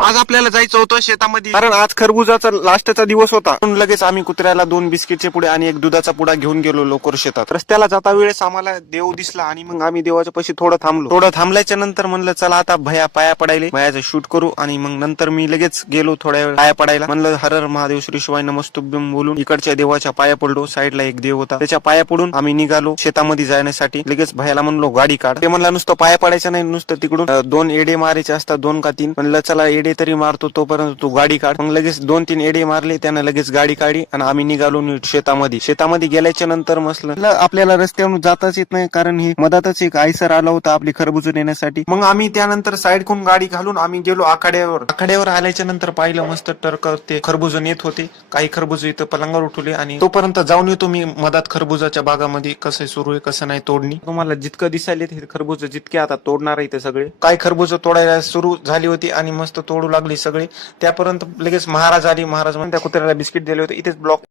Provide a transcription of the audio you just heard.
आज आपल्याला जायचं होतं शेतामध्ये, कारण आज खरबुजाचा लास्टचा दिवस होता. म्हणून लगेच आम्ही कुत्र्याला 2 बिस्किटचे पुडे आणि 1 दुधाचा पुडा घेऊन गेलो लवकर शेतात. रस्त्याला जाता वेळेस आम्हाला देव दिसला आणि मग आम्ही देवाच्या पाशी थोडं थांबलो. थोडं थांबल्याच्या नंतर म्हणलं चला आता भया पाया पडायले, भयाचं शूट करू. आणि मग नंतर मी लगेच गेलो थोड्या वेळ पाया पडायला. म्हणलं हर हर महादेव श्री शिवाय नमस्तुभ्यम बोलून इकडच्या देवाच्या पाया पडलो. साईडला एक देव होता, त्याच्या पाया पडून आम्ही निघालो शेतामध्ये जाण्यासाठी. लगेच भयाला म्हणलो गाडी काढ. ते म्हणला नुसतं पाया पडायचं नाही, नुसतं तिकडून 2 एडे मारायचे असतात, 2 का 3. म्हणलं चला एडे तरी मारतो तोपर्यंत तू गाडी काढ. मग लगेच 2-3 एडे मारले, त्यानं लगेच गाडी काढली आणि आम्ही निघालो शेतामध्ये गेल्याच्या नंतर मसलं आपल्याला रस्त्यावरून जाताच येत नाही, कारण ही मधातच एक आयसर आला होता आपली खरबूज नेण्यासाठी. मग आम्ही त्यानंतर साईड करून गाडी घालून आम्ही गेलो आखाड्यावर आल्याच्या नंतर पाहिलं मस्त टर्क ते खरबूज नेत होते. काही खरबूज इथं पलंगावर उठवले आणि तोपर्यंत जाऊन येतो मी मधात खरबुजाच्या बागामध्ये कसं सुरू आहे कसं नाही तोडणी. तुम्हाला जितकं दिसायले हे खरबूज जितके आता तोडणार आहे ते सगळे. काही खरबूज तोडायला सुरू झाली होती आणि मस्त तोडू लागली सगळे. त्यापर्यंत लगेच महाराज आली. महाराज म्हणून त्या कुत्र्याला बिस्किट दिले होते. इथेच ब्लॉक